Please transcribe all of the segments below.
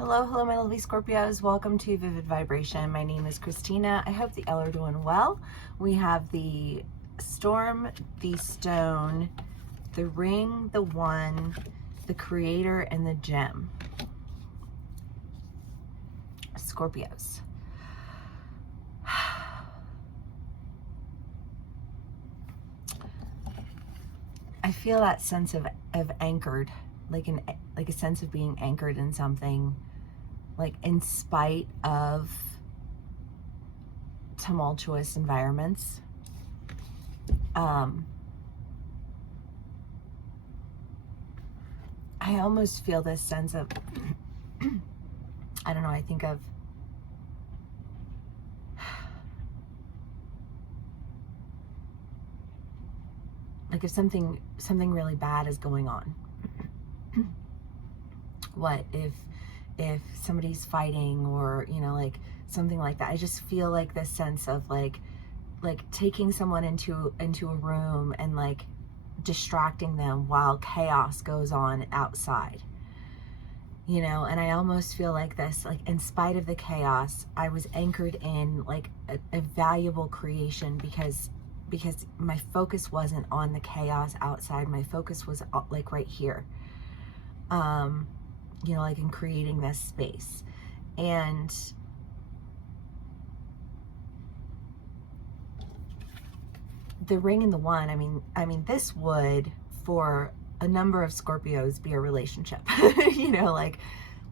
Hello, my lovely Scorpios. Welcome to Vivid Vibration. My name is Christina. I hope that y'all are doing well. We have the Storm, the Stone, the Ring, the One, the Creator, and the Gem. Scorpios. I feel that sense of anchored, like a sense of being anchored in something, like in spite of tumultuous environments. I almost feel this sense of, I don't know, I think of like if something really bad is going on. What if somebody's fighting, or like something like that. I just feel like this sense of like taking someone into a room and like distracting them while chaos goes on outside, and I almost feel like this, like in spite of the chaos, I was anchored in like a valuable creation, because my focus wasn't on the chaos outside. My focus was like right here, like in creating this space. And the Ring and the One, I mean this would, for a number of Scorpios, be a relationship.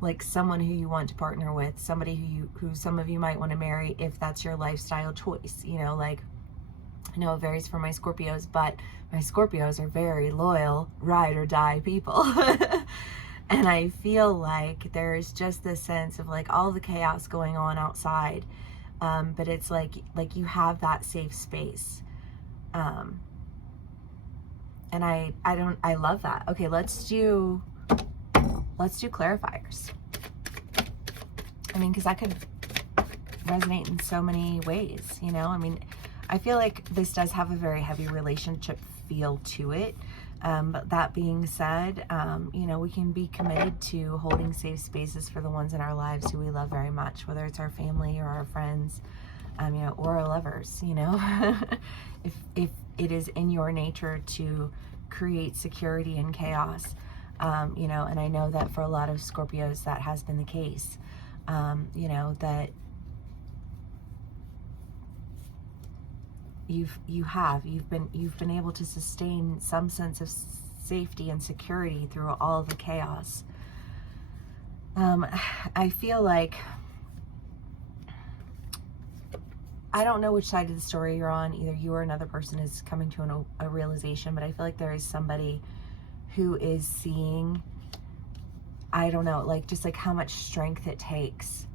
like someone who you want to partner with, somebody who some of you might want to marry if that's your lifestyle choice. Like, I know it varies for my Scorpios, but my Scorpios are very loyal, ride or die people. And I feel like there's just this sense of like all the chaos going on outside, but it's like you have that safe space. And I love that. Okay, let's do clarifiers. I mean, because that could resonate in so many ways, I feel like this does have a very heavy relationship feel to it. But that being said, we can be committed to holding safe spaces for the ones in our lives who we love very much, whether it's our family or our friends, or our lovers, if it is in your nature to create security in chaos, and I know that for a lot of Scorpios that has been the case, that you've been able to sustain some sense of safety and security through all of the chaos. I feel like, I don't know which side of the story you're on. Either you or another person is coming to a realization, but I feel like there is somebody who is seeing, I don't know, like just like how much strength it takes.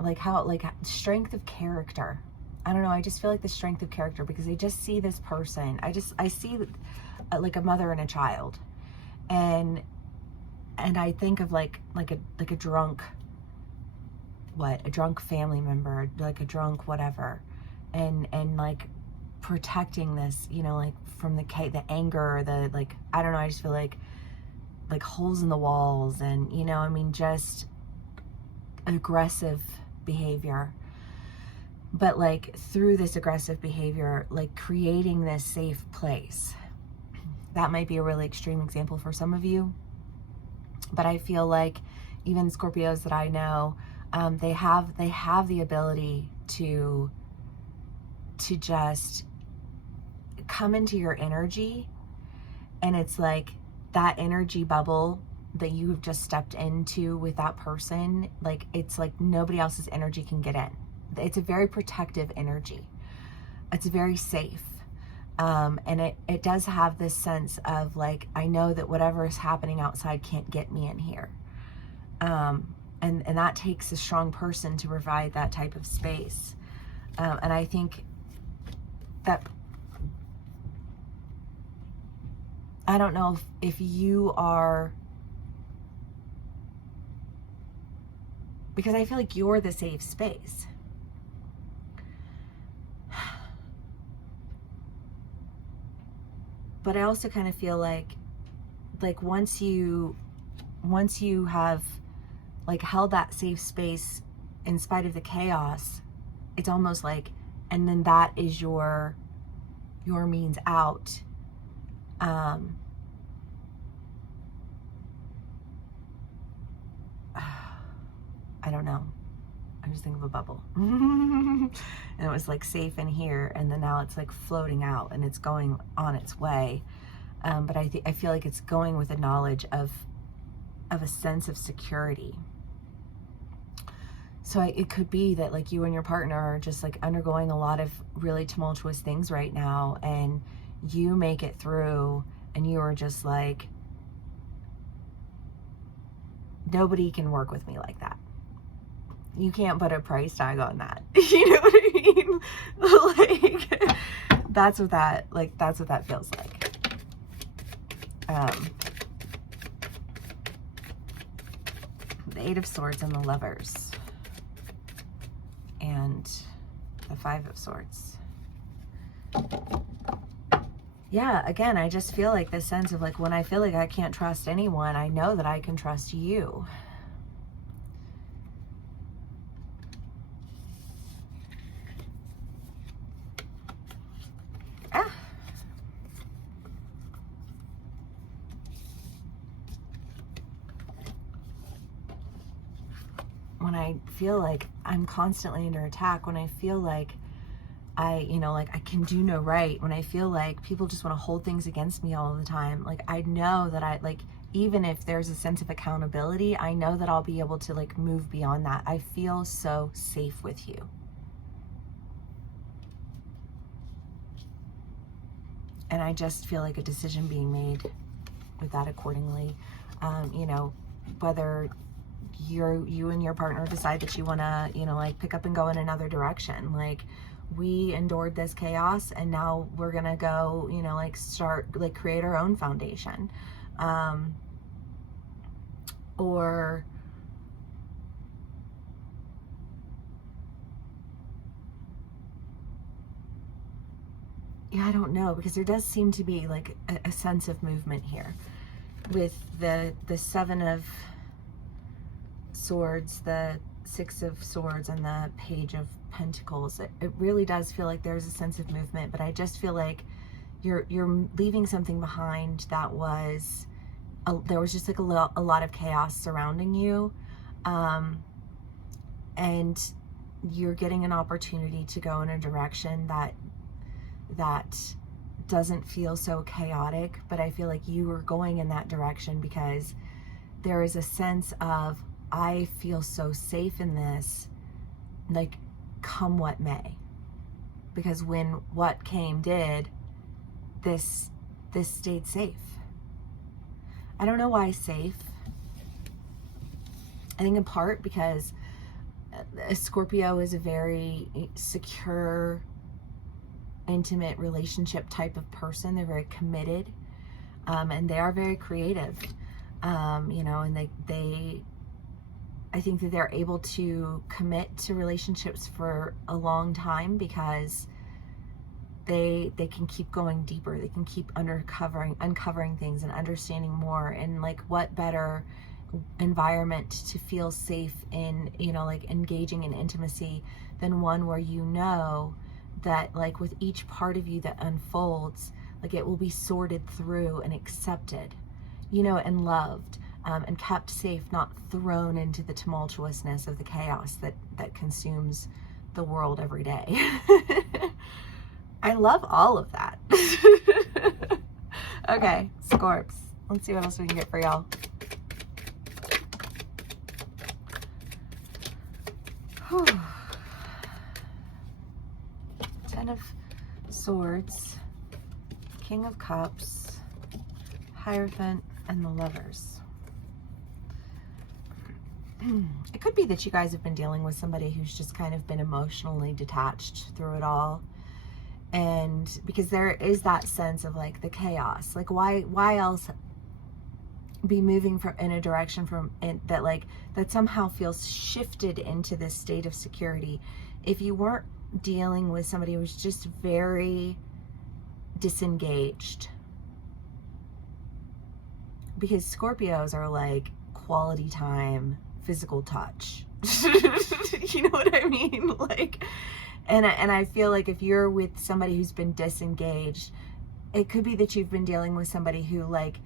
Like how, like strength of character. I don't know, I just feel like the strength of character, because I just see this person. I see like a mother and a child. And I think of like a drunk, a drunk family member, like a drunk whatever, and like protecting this, like from the anger, the like, I don't know, I just feel like holes in the walls, and just aggressive behavior. But like through this aggressive behavior, like creating this safe place. That might be a really extreme example for some of you, but I feel like even Scorpios that I know, they have the ability to just come into your energy, and it's like that energy bubble that you have just stepped into with that person, like it's like nobody else's energy can get in. It's a very protective energy. It's very safe. And it does have this sense of like, I know that whatever is happening outside can't get me in here. And that takes a strong person to provide that type of space. And I think that, I don't know if you are, because I feel like you're the safe space. But I also kind of feel like once you once you have like held that safe space in spite of the chaos, it's almost like, and then that is your means out. I don't know. I just think of a bubble. And it was like safe in here, and then now it's like floating out and it's going on its way. But I feel like it's going with a knowledge of a sense of security. So it could be that like you and your partner are just like undergoing a lot of really tumultuous things right now, and you make it through, and you are just like, nobody can work with me like that. You can't put a price tag on that. You know what I mean? Like, that's what that feels like. The Eight of Swords and the Lovers. And the Five of Swords. Yeah, again, I just feel like this sense of like, when I feel like I can't trust anyone, I know that I can trust you. When I feel like I'm constantly under attack, when I feel like I can do no right, when I feel like people just want to hold things against me all the time, like I know that even if there's a sense of accountability, I know that I'll be able to like move beyond that. I feel so safe with you. And I just feel like a decision being made with that accordingly. Whether you and your partner decide that you want to, like pick up and go in another direction. Like, we endured this chaos, and now we're going to go, like start, like create our own foundation. Or yeah, I don't know, because there does seem to be like a sense of movement here with the Seven of Swords, the Six of Swords, and the Page of Pentacles. It really does feel like there's a sense of movement, but I just feel like you're leaving something behind that was there was just like a lot of chaos surrounding you, and you're getting an opportunity to go in a direction that doesn't feel so chaotic. But I feel like you are going in that direction because there is a sense of, I feel so safe in this, like come what may. Because when what came did, this stayed safe. I don't know why safe. I think in part because a Scorpio is a very secure, intimate relationship type of person. They're very committed, and they are very creative, and they I think that they're able to commit to relationships for a long time because they can keep going deeper. They can keep uncovering things and understanding more. And like, what better environment to feel safe in, like engaging in intimacy than one where that like with each part of you that unfolds, like it will be sorted through and accepted, and loved, and kept safe, not thrown into the tumultuousness of the chaos that consumes the world every day. I love all of that. Okay, Scorps. Let's see what else we can get for y'all. Ten of Swords, King of Cups, Hierophant, and the Lovers. It could be that you guys have been dealing with somebody who's just kind of been emotionally detached through it all. And because there is that sense of like the chaos, like why else be moving in a direction that somehow feels shifted into this state of security if you weren't dealing with somebody who was just very disengaged. Because Scorpios are like quality time, physical touch. You know what I mean? Like, and I feel like if you're with somebody who's been disengaged, it could be that you've been dealing with somebody who, like,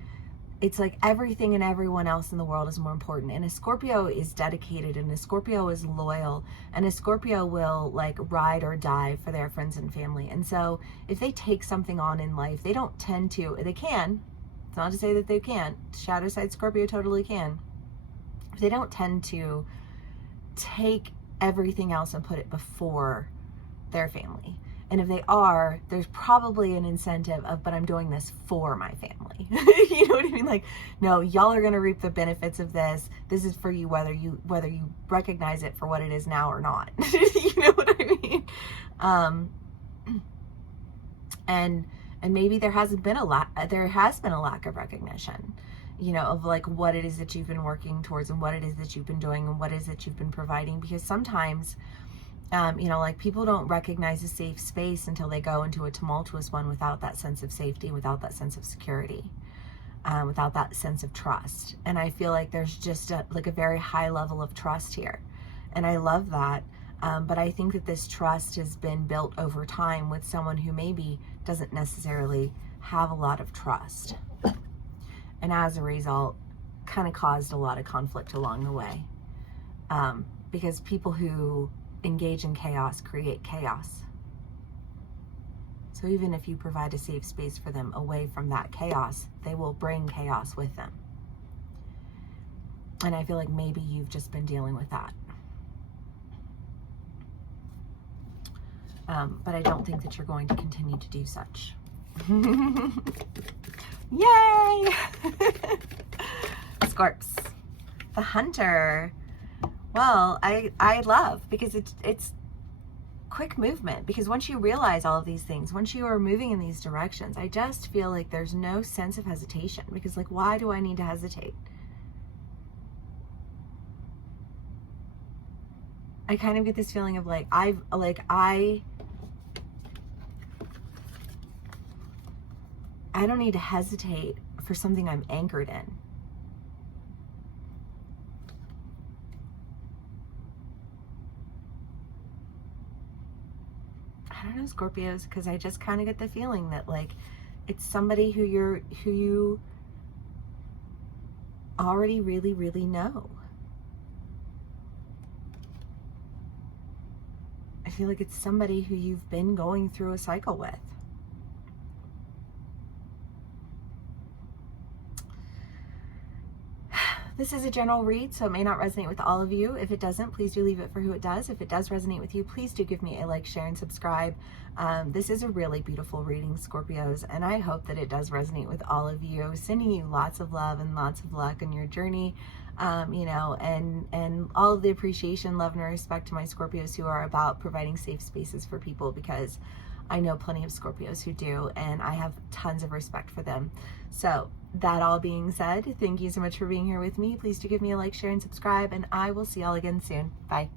it's like everything and everyone else in the world is more important. And a Scorpio is dedicated, and a Scorpio is loyal, and a Scorpio will, like, ride or die for their friends and family. And so if they take something on in life, they don't tend to, they can, it's not to say that they can't, shadow side Scorpio totally can, but they don't tend to take everything else and put it before their family. And if they are, there's probably an incentive of, but I'm doing this for my family. You know what I mean? Like, no, y'all are going to reap the benefits of this. This is for you, whether you recognize it for what it is now or not. You know what I mean? And maybe there has been a lack of recognition, you know, of like what it is that you've been working towards and what it is that you've been doing and what it is that you've been providing. Because sometimes, you know, like, people don't recognize a safe space until they go into a tumultuous one without that sense of safety, without that sense of security, without that sense of trust. And I feel like there's just a very high level of trust here. And I love that. But I think that this trust has been built over time with someone who maybe doesn't necessarily have a lot of trust. And as a result, kind of caused a lot of conflict along the way. Because people who engage in chaos create chaos. So even if you provide a safe space for them away from that chaos, they will bring chaos with them. And I feel like maybe you've just been dealing with that. But I don't think that you're going to continue to do such. Yay! Scorps. The Hunter. Well, I love, because it's quick movement. Because once you realize all of these things, once you are moving in these directions, I just feel like there's no sense of hesitation. Because, like, why do I need to hesitate? I kind of get this feeling of like, I don't need to hesitate for something I'm anchored in. I don't know, Scorpios, because I just kind of get the feeling that, like, it's somebody who you already really, really know. I feel like it's somebody who you've been going through a cycle with. This is a general read, so it may not resonate with all of you. If it doesn't, please do leave it for who it does. If it does resonate with you, please do give me a like, share, and subscribe. This is a really beautiful reading, Scorpios, and I hope that it does resonate with all of you. Sending you lots of love and lots of luck in your journey, you know, and all of the appreciation, love, and respect to my Scorpios who are about providing safe spaces for people, because I know plenty of Scorpios who do, and I have tons of respect for them. So that all being said, thank you so much for being here with me. Please do give me a like, share, and subscribe, and I will see y'all again soon. Bye.